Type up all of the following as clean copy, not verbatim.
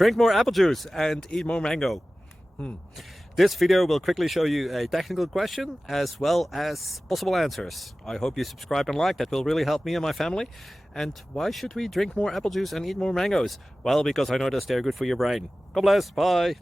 Drink more apple juice and eat more mango. This video will quickly show you a technical question as well as possible answers. I hope you subscribe and like, that will really help me and my family. And why should we drink more apple juice and eat more mangoes? Well, because I noticed they're good for your brain. God bless, bye!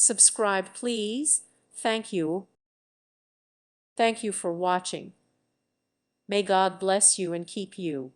Subscribe, please. Thank you. Thank you for watching. May God bless you and keep you.